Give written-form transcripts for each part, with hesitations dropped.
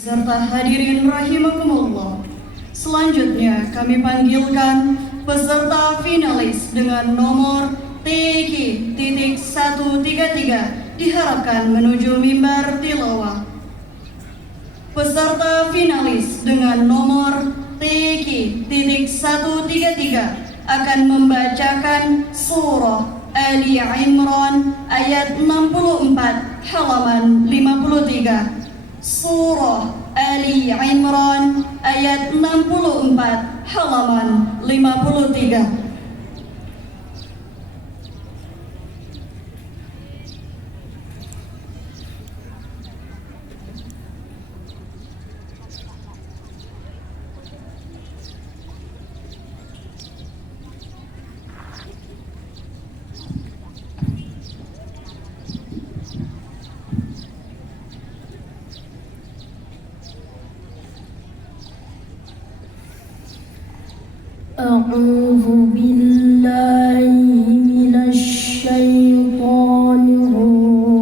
serta hadirin rahimakumullah. Selanjutnya kami panggilkan peserta finalis dengan nomor TQ.133 diharapkan menuju mimbar tilawah. Peserta finalis dengan nomor TQ.133 akan membacakan surah Ali Imran ayat 64 halaman 53. Surah Ali Imran ayat 64 halaman 53. أعوذ بالله من الشيطان الرجيم.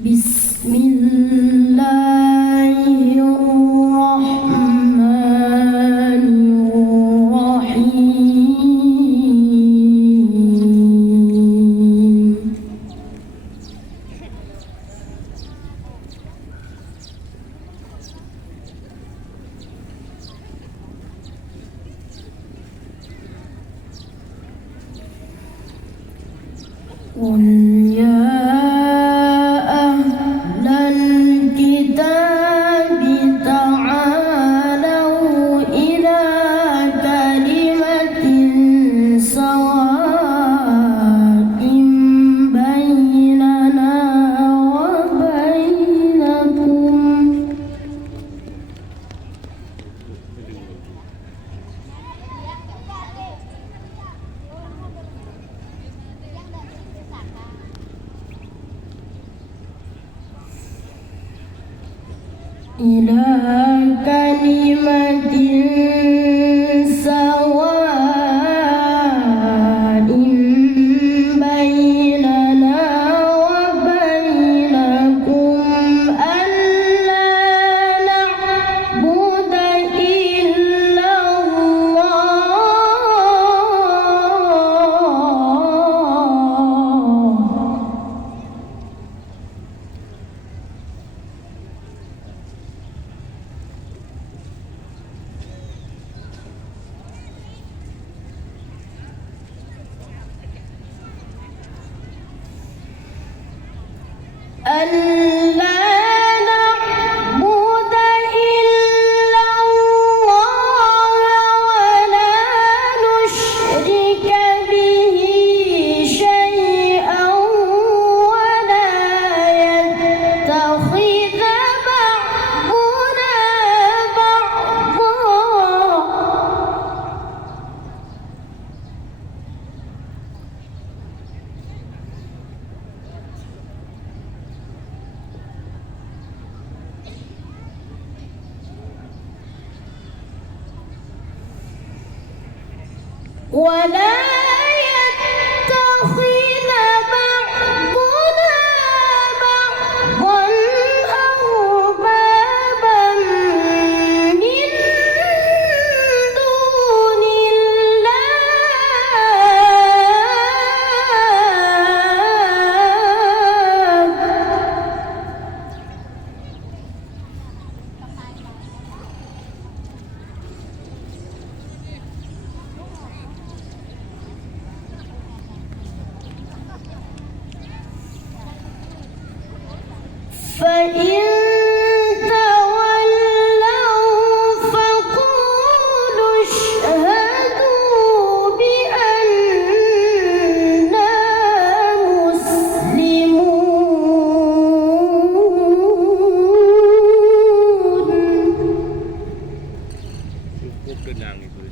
بسم الله الرحمن الرحيم. قل يا أهل الكتاب تعالوا إلى كلمة سواء بيننا وبينكم إلى كلمة سواء بيننا وبينكم ألا نعبد إلا الله ألا نعبد إلا الله ولا نشرك به شيئا ولا يتخذ بعضنا بعضا ولا يتخذ بعضنا بعضا أربابا من دون الله فإن تولوا فقولوا اشهدوا بأننا مسلمون. Cukup dengan itu.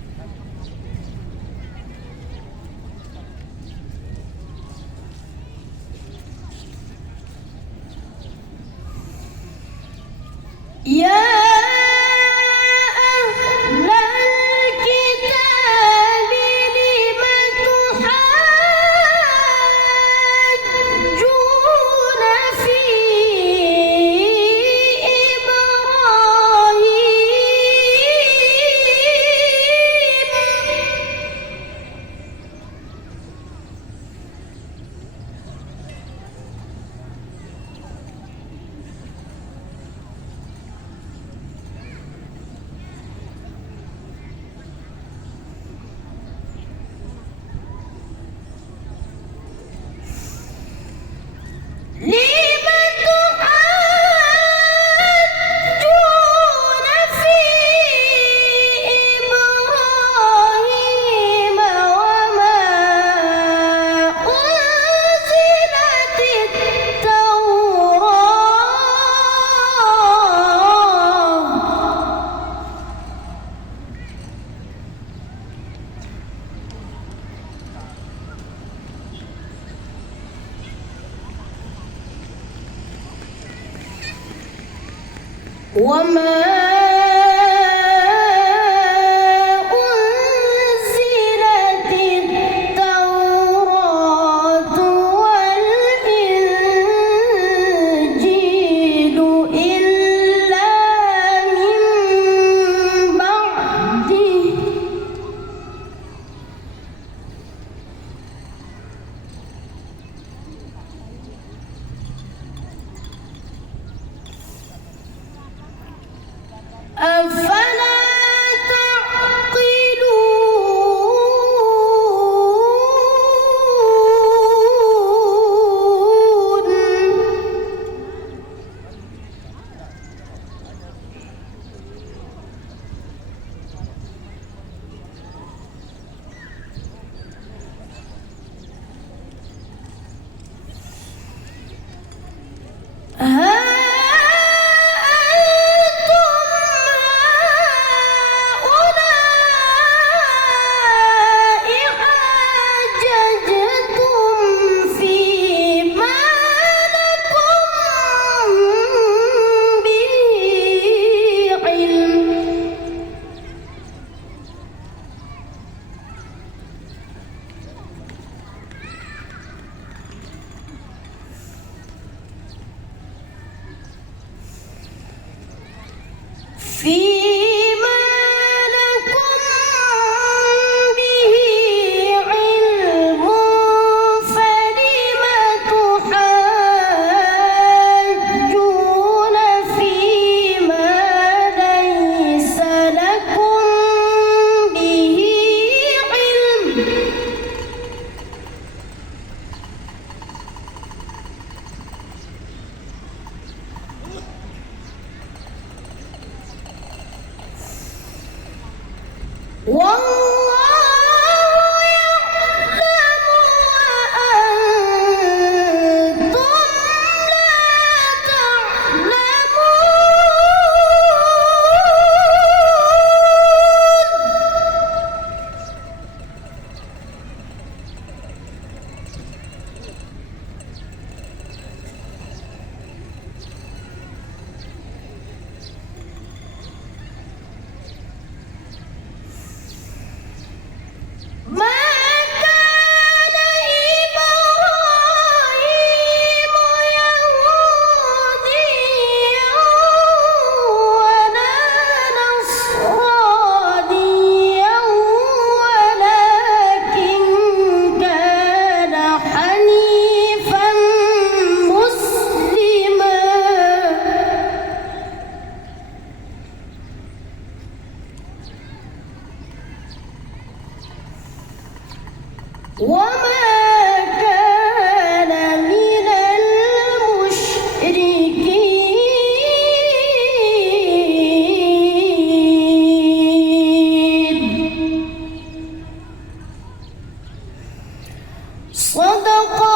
وما أنزلت التوراة والإنجيل إلا من بعده أفلا تعقلون فيما لكم به علم فلم تحاجون فيما ليس لكم به علم والله يعلم وأنتم لا تعلمون ما كان إبراهيم يهوديا ولا نصرانيا ولكن كان حنيفا مسلما وما كان من المشركين صدق